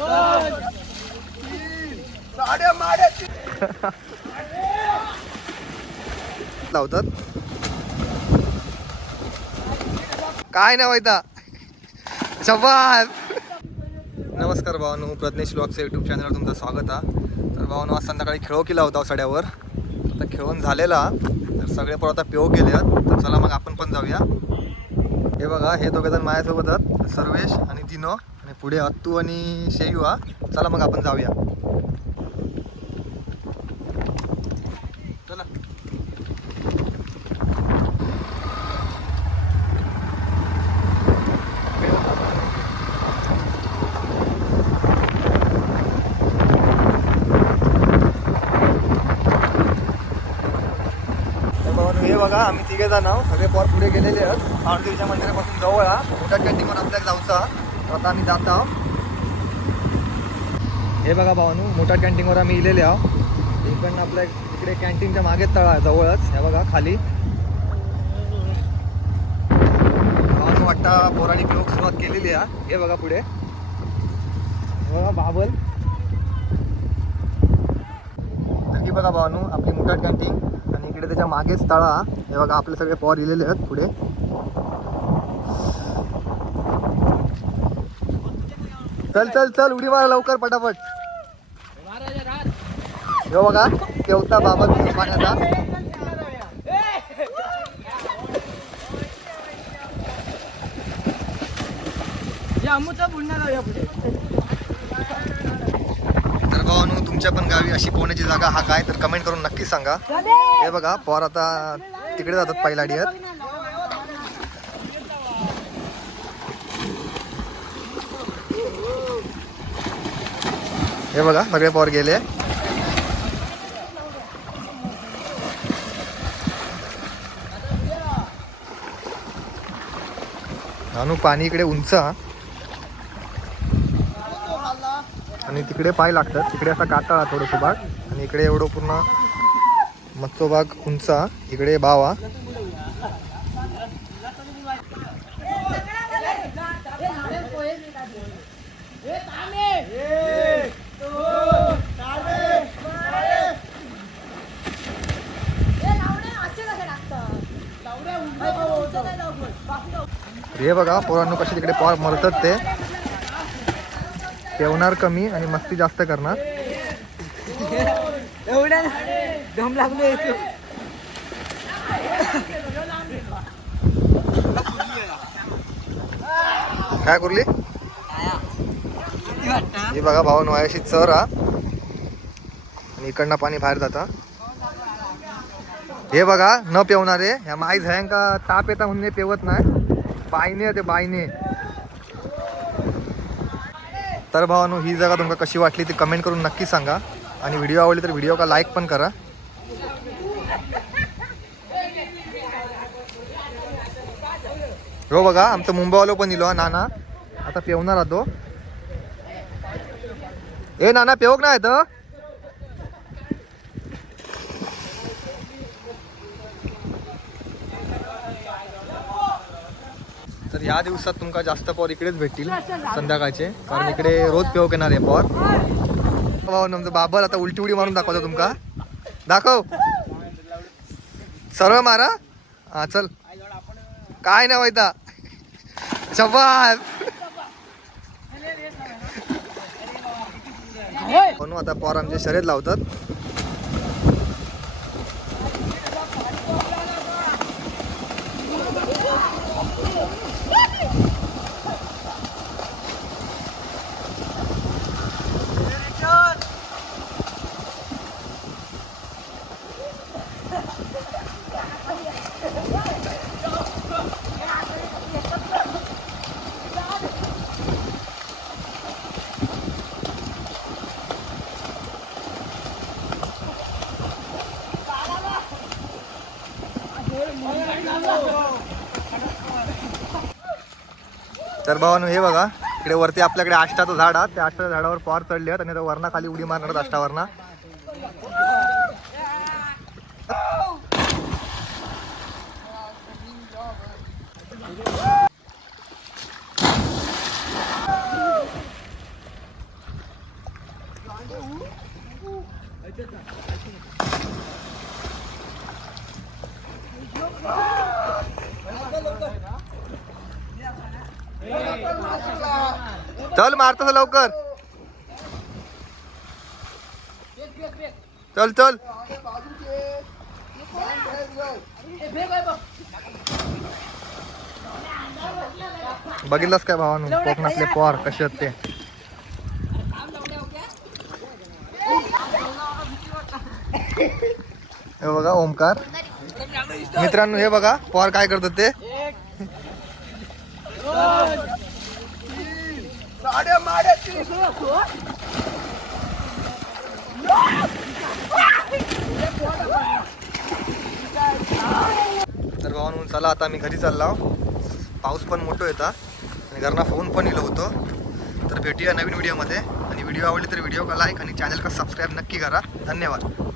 लावतात. काय नाही माहिता शबाज नमस्कार भावानू प्रज्ञेश ब्लॉगचं यूट्यूब चॅनलवर तुमचं स्वागत आहे. तर भावानू आज संध्याकाळी खेळो केला होता सड्यावर. आता खेळून झालेला. तर सगळे पण आता पेव केले तर चला मग आपण पण जाऊया. हे बघा हे दोघे जण माझ्यासोबत आहेत. सर्वेश आणि दिनो. पुढे अत्तू आणि शेयू हा. चला मग आपण जाऊया. चला. हे बघा आम्ही तिघे जण सगळे पॉर पुढे गेलेले आहेत. मारुतीच्या मंदिरापासून जवळ हा. मोठ्या कॅन्टीन आपल्याला जाऊचा आता आम्ही जात आहोत. हे बघा भावानू मोठ्या कॅन्टीनवर आम्ही इलेले आहोत. इकडनं आपल्या इकडे कॅन्टीनच्या मागे तळ आहे जवळच. हे बघा खाली. भावानू वाटता पौराणिक लोक सुरुवात केलेली आहे. हे बघा पुढे. हे बघा बाबल. तर बघा भावानू आपली मोठ्या कॅन्टीन आणि इकडे त्याच्या मागेच तळा. हे बघा आपले सगळे पॉर इलेले आहेत पुढे. चल चल चल उडी मारा लवकर पटापट. हे बघा केवता बाबा पाण्याचा तर भावानू तुमच्या पण गावी अशी पोहण्याची जागा हा काय? तर कमेंट करून नक्की सांगा. हे बघा पॉर आता तिकडे जातात पहिला डियत हे बघा सगळे पॉर गेले. अनु पाणी इकडे उंच आणि तिकडे पाय लागतात. तिकडे असा काटाळा थोडंसं भाग. आणि इकडे एवढं पूर्ण मत्सो भाग उंच इकडे बावा हे बघा पोरांनो कसे तिकडे पॉर मरतात ते. ठेवणार कमी आणि मस्ती जास्त करणार. एवढ्या दम लागलो येतो. काय करली? हे बघा भाऊ नवायशी चर हा. आणि इकडनं पाणी बाहेर जाता. हे बघा न पेवणारे. ह्या माई झयांका ताप येता म्हणून पेवत नाही. बायने ते बायने तर भावानो ही जागा तुमका कशी वाटली ती कमेंट करून नक्की सांगा. आणि व्हिडिओ आवडली तर व्हिडिओ का लाईक पण करा. हो बघा आमचं मुंबईवालो पण इलो नाना. आता पेवणार आतो ए नाना पेवक नाही तर तर या दिवसात तुमका जास्त पॉर इकडेच भेटतील संध्याकाळचे. कारण इकडे रोज पेवक येणार आहे पॉर. भाऊ तुमचं बाबर आता उलटी उडी मारून दाखवतो तुमका. दाखव. सरळ मारा. हा चल. काय नाही माहिता शबाज म्हणून आता पॉर आमचे शर्यत लावतात. तर भावानो हे बघा इकडे वरती आपल्याकडे आष्टाचं झाड आहे. त्या आष्टाच्या झाडावर पार चढले आणि आता वरना खाली उडी मारणार आष्टावरना. चल मारतस लवकर। चल चल। बघितलंस काय भावानं? कोकणातले पोर कसे आहेत हे बघा, ओमकार. मित्रांनो, हे बघा, पोर काय तर भावानं चला आता मी घरी चाललो पाऊस पण मोठं येता आणि घरना फोन पण येलो होतो. तर भेटूया नवीन व्हिडिओमध्ये आणि व्हिडिओ आवडली तर व्हिडिओ लाईक आणि चॅनल का सबस्क्राईब नक्की करा. धन्यवाद.